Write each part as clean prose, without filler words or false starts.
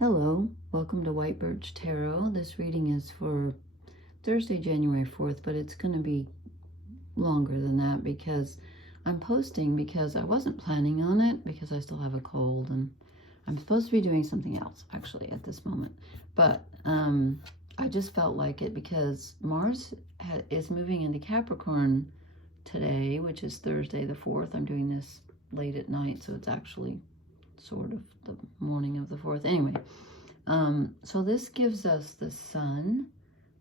Hello, welcome to White Birch Tarot. This reading is for Thursday, January 4th, but it's going to be longer than that because I'm posting because I wasn't planning on it because I still have a cold and I'm supposed to be doing something else actually at this moment. But I just felt like it because Mars is moving into Capricorn today, which is Thursday the 4th. I'm doing this late at night, so it's actually sort of the morning of the 4th. Anyway, so this gives us the Sun,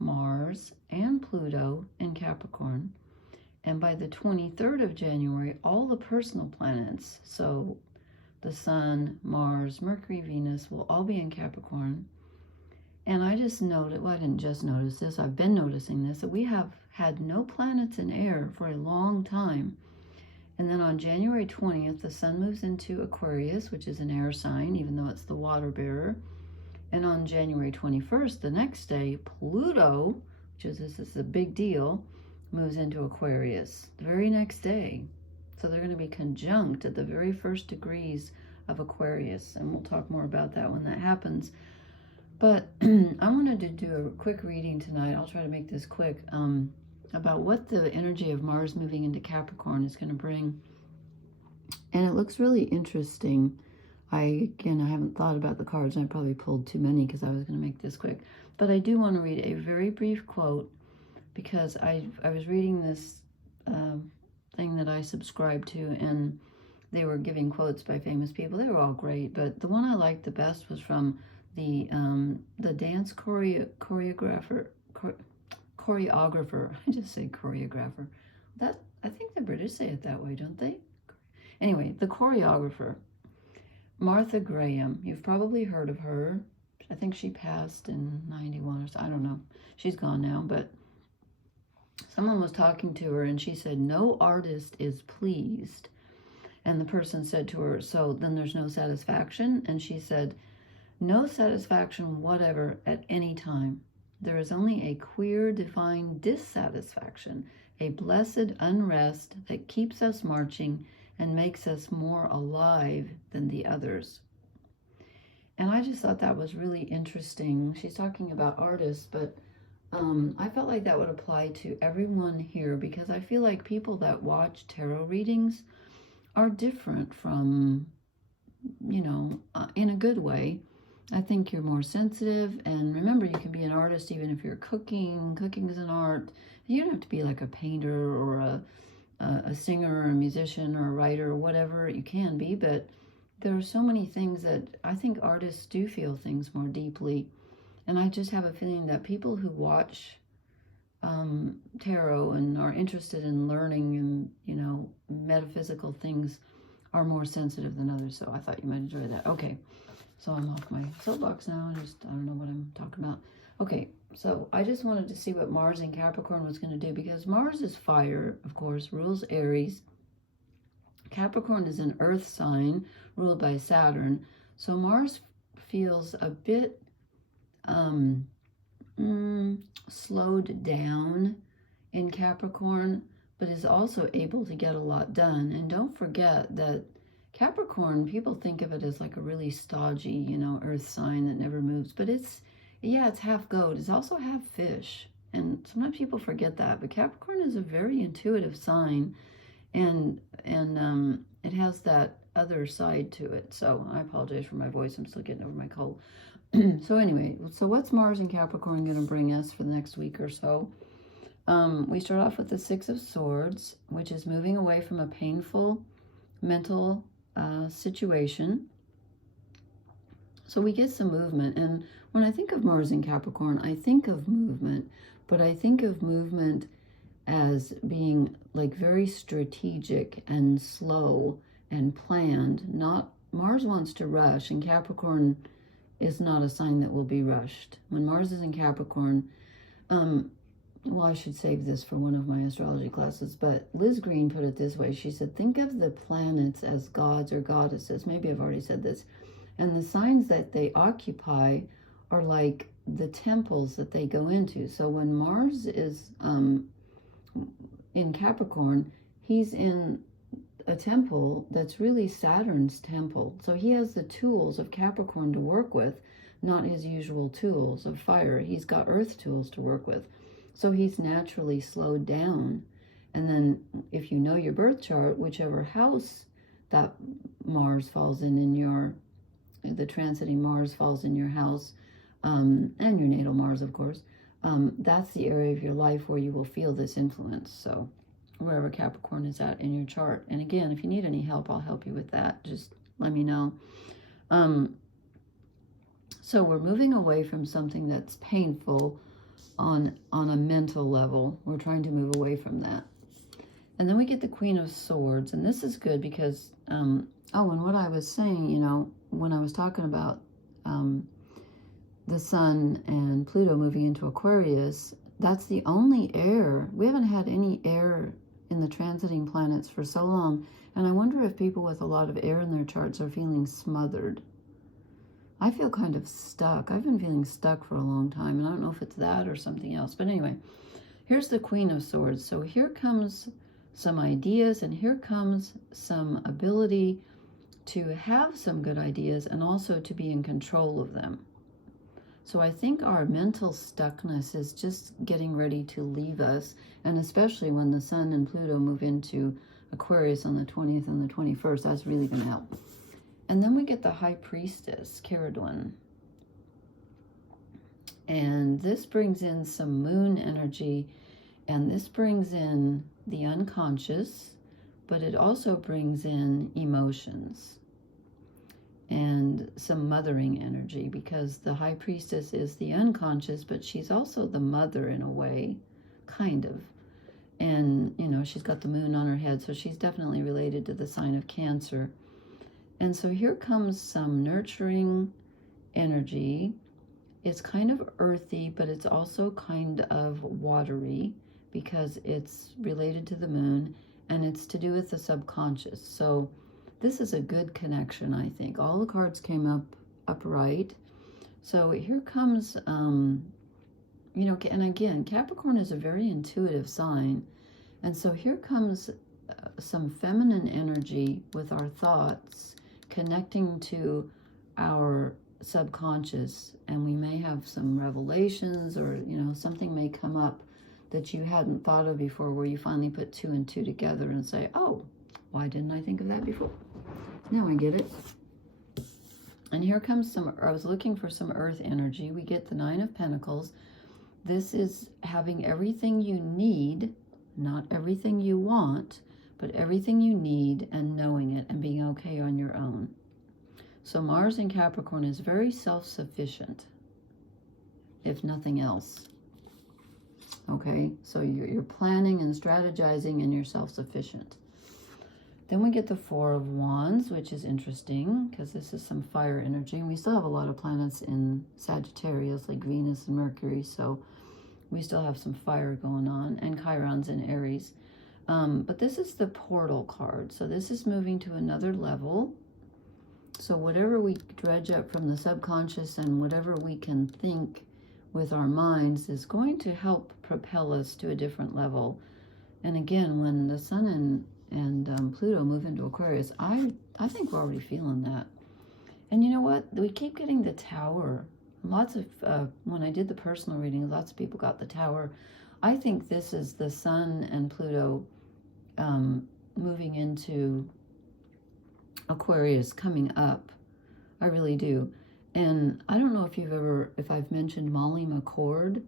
Mars, and Pluto in Capricorn. And by the 23rd of January, all the personal planets, so the Sun, Mars, Mercury, Venus, will all be in Capricorn. And I just noted, well, I didn't just notice this, I've been noticing this, that we have had no planets in air for a long time. And then on January 20th, the Sun moves into Aquarius, which is an air sign, even though it's the water bearer. And on January 21st, the next day, Pluto, this is a big deal, moves into Aquarius the very next day. So they're going to be conjunct at the very first degrees of Aquarius. And we'll talk more about that when that happens. But I wanted to do a quick reading tonight. I'll try to make this quick. About what the energy of Mars moving into Capricorn is going to bring. And it looks really interesting. Again, I haven't thought about the cards. I probably pulled too many because I was going to make this quick. But I do want to read a very brief quote because I was reading this thing that I subscribe to, and they were giving quotes by famous people. They were all great, but the one I liked the best was from the dance choreographer. I just say choreographer. I think the British say it that way, don't they? Anyway, the choreographer, Martha Graham. You've probably heard of her. I think she passed in 91 or so. I don't know. She's gone now, but someone was talking to her and she said, "No artist is pleased." And the person said to her, "So then there's no satisfaction?" And she said, "No satisfaction whatever at any time. There is only a queer, defined dissatisfaction, a blessed unrest that keeps us marching and makes us more alive than the others." And I just thought that was really interesting. She's talking about artists, but I felt like that would apply to everyone here because I feel like people that watch tarot readings are different from, in a good way. I think you're more sensitive, and remember, you can be an artist even if you're cooking. Cooking is an art. You don't have to be like a painter or a singer or a musician or a writer or whatever. You can be, but there are so many things that I think artists do feel things more deeply. And I just have a feeling that people who watch tarot and are interested in learning and, metaphysical things are more sensitive than others. So I thought you might enjoy that. Okay. So I'm off my soapbox now. I don't know what I'm talking about. Okay, so I just wanted to see what Mars in Capricorn was going to do because Mars is fire, of course, rules Aries. Capricorn is an earth sign ruled by Saturn. So Mars feels a bit slowed down in Capricorn, but is also able to get a lot done. And don't forget that Capricorn, people think of it as like a really stodgy, earth sign that never moves. But it's half goat. It's also half fish. And sometimes people forget that. But Capricorn is a very intuitive sign. And it has that other side to it. So I apologize for my voice. I'm still getting over my cold. So anyway, so what's Mars in Capricorn going to bring us for the next week or so? We start off with the Six of Swords, which is moving away from a painful mental situation. So we get some movement. And when I think of Mars in Capricorn, I think of movement, but I think of movement as being like very strategic and slow and planned. Not Mars wants to rush, and Capricorn is not a sign that will be rushed. When Mars is in Capricorn, well, I should save this for one of my astrology classes, but Liz Green put it this way. She said, think of the planets as gods or goddesses. Maybe I've already said this. And the signs that they occupy are like the temples that they go into. So when Mars is in Capricorn, he's in a temple that's really Saturn's temple. So he has the tools of Capricorn to work with, not his usual tools of fire. He's got earth tools to work with. So he's naturally slowed down. And then if you know your birth chart, whichever house that Mars falls in your, the transiting Mars falls in your house, and your natal Mars, of course, that's the area of your life where you will feel this influence. So wherever Capricorn is at in your chart. And again, if you need any help, I'll help you with that. Just let me know. So we're moving away from something that's painful on a mental level. We're trying to move away from that. And then we get the Queen of Swords. And this is good because, oh, and what I was saying, you know, when I was talking about the Sun and Pluto moving into Aquarius, that's the only air. We haven't had any air in the transiting planets for so long. And I wonder if people with a lot of air in their charts are feeling smothered. I feel kind of stuck. I've been feeling stuck for a long time, and I don't know if it's that or something else. But anyway, here's the Queen of Swords. So here comes some ideas, and here comes some ability to have some good ideas and also to be in control of them. So I think our mental stuckness is just getting ready to leave us, and especially when the Sun and Pluto move into Aquarius on the 20th and the 21st, that's really going to help. And then we get the High Priestess, Caradwan. And this brings in some moon energy, and this brings in the unconscious, but it also brings in emotions and some mothering energy, because the High Priestess is the unconscious, but she's also the mother in a way, kind of. And, you know, she's got the moon on her head, so she's definitely related to the sign of Cancer. And so here comes some nurturing energy. It's kind of earthy, but it's also kind of watery because it's related to the moon, and it's to do with the subconscious. So this is a good connection, I think. All the cards came up upright. So here comes, you know, and again, Capricorn is a very intuitive sign. And so here comes some feminine energy with our thoughts connecting to our subconscious, and we may have some revelations, or, you know, something may come up that you hadn't thought of before, where you finally put two and two together and say, oh, why didn't I think of that before? Now I get it. And here comes some, I was looking for some earth energy. We get the Nine of Pentacles. This is having everything you need, not everything you want, but everything you need, and knowing it and being okay on your own. So Mars in Capricorn is very self-sufficient, if nothing else. Okay, so you're planning and strategizing, and you're self-sufficient. Then we get the Four of Wands, which is interesting because this is some fire energy. And we still have a lot of planets in Sagittarius, like Venus and Mercury, so we still have some fire going on, and Chiron's in Aries. But this is the portal card. So this is moving to another level. So whatever we dredge up from the subconscious and whatever we can think with our minds is going to help propel us to a different level. And again, when the Sun and Pluto move into Aquarius, I think we're already feeling that. And you know what? We keep getting the Tower. Lots of, when I did the personal reading, lots of people got the Tower. I think this is the Sun and Pluto moving into Aquarius coming up. I really do. And I don't know if I've mentioned Molly McCord.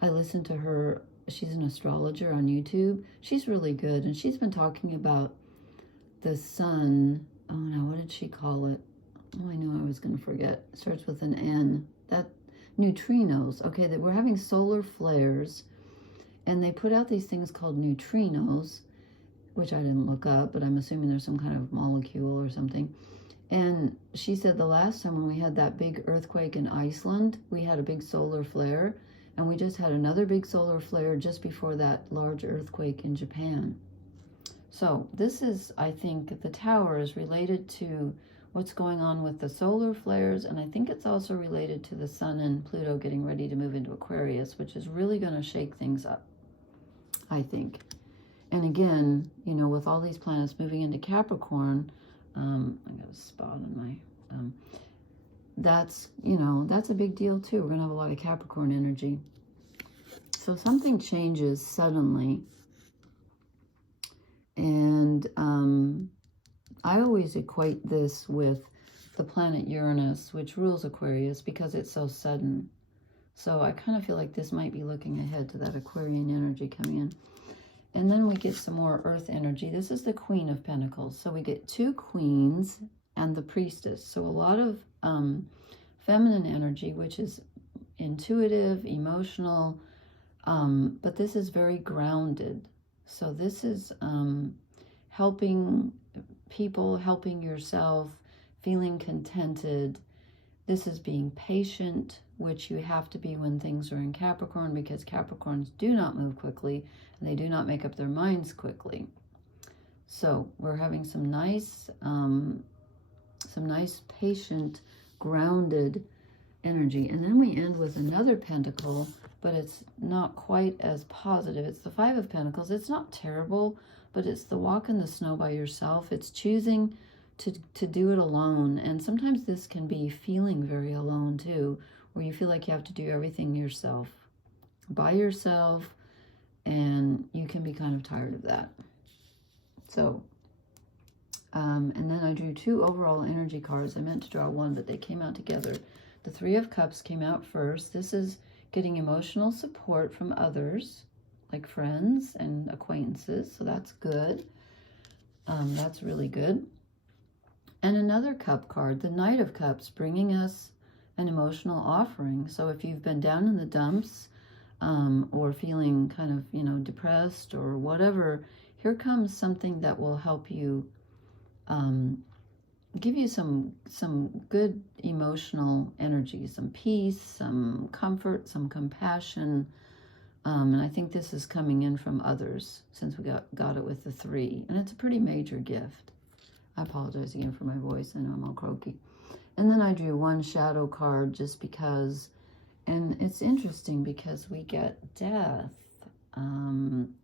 I listened to her. She's an astrologer on YouTube. She's really good. And she's been talking about the Sun. Oh no, what did she call it? Oh, I know I was going to forget. It starts with an N. That neutrinos. Okay, that we're having solar flares. And they put out these things called neutrinos, which I didn't look up, but I'm assuming there's some kind of molecule or something. And she said the last time when we had that big earthquake in Iceland, we had a big solar flare, and we just had another big solar flare just before that large earthquake in Japan. So this is, I think, the Tower is related to what's going on with the solar flares, and I think it's also related to the Sun and Pluto getting ready to move into Aquarius, which is really going to shake things up, I think. And again, you know, with all these planets moving into Capricorn, I got a spot on my, that's, you know, that's a big deal too. We're going to have a lot of Capricorn energy. So something changes suddenly. And I always equate this with the planet Uranus, which rules Aquarius, because it's so sudden. So I kind of feel like this might be looking ahead to that Aquarian energy coming in. And then we get some more earth energy. This is the Queen of Pentacles. So we get 2 queens and the Priestess. So a lot of feminine energy, which is intuitive, emotional, but this is very grounded. So this is helping people, helping yourself, feeling contented. This is being patient, which you have to be when things are in Capricorn, because Capricorns do not move quickly and they do not make up their minds quickly. So we're having some nice patient, grounded energy. And then we end with another pentacle, but it's not quite as positive. It's the 5 of Pentacles. It's not terrible, but it's the walk in the snow by yourself. It's choosing to do it alone. And sometimes this can be feeling very alone too, where you feel like you have to do everything yourself, by yourself, and you can be kind of tired of that. So, and then I drew 2 overall energy cards. I meant to draw 1, but they came out together. The 3 of Cups came out first. This is getting emotional support from others, like friends and acquaintances. So that's good. That's really good. And another cup card, the Knight of Cups, bringing us an emotional offering. So if you've been down in the dumps or feeling kind of, you know, depressed or whatever, here comes something that will help you, give you some good emotional energy, some peace, some comfort, some compassion. And I think this is coming in from others, since we got it with the 3. And it's a pretty major gift. I apologize again for my voice. I know I'm all croaky. And then I drew 1 shadow card just because, and it's interesting because we get Death,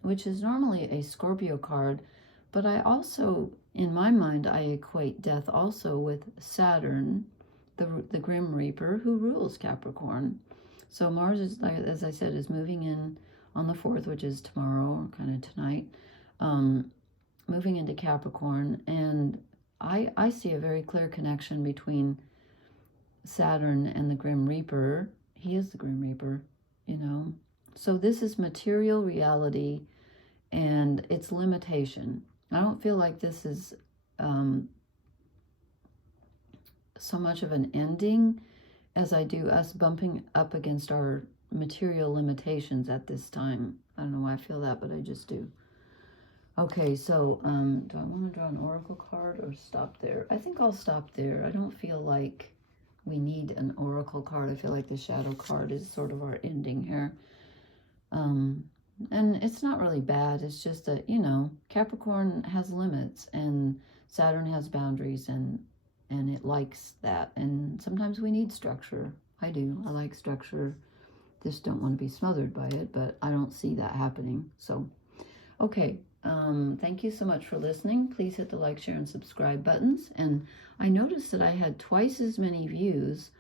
which is normally a Scorpio card, but I also, in my mind, I equate Death also with Saturn, the Grim Reaper, who rules Capricorn. So Mars, is, as I said, is moving in on the 4th, which is tomorrow, kind of tonight, moving into Capricorn. And I see a very clear connection between Saturn and the Grim Reaper. He is the Grim Reaper, you know. So this is material reality and its limitation. I don't feel like this is so much of an ending as I do us bumping up against our material limitations at this time. I don't know why I feel that, but I just do. Okay, so do I want to draw an oracle card or stop there? I think I'll stop there. I don't feel like we need an oracle card. I feel like the shadow card is sort of our ending here. And it's not really bad. It's just that, you know, Capricorn has limits and Saturn has boundaries, and it likes that. And sometimes we need structure. I do. I like structure. Just don't want to be smothered by it, but I don't see that happening. So, okay. Thank you so much for listening. Please hit the like, share, and subscribe buttons. And I noticed that I had twice as many views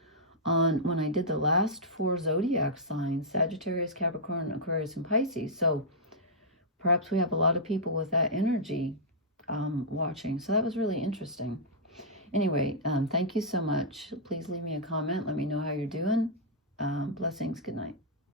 on when I did the last 4 zodiac signs: Sagittarius, Capricorn, Aquarius, and Pisces. So perhaps we have a lot of people with that energy watching. So that was really interesting. Anyway, thank you so much. Please leave me a comment. Let me know how you're doing. Blessings. Good night.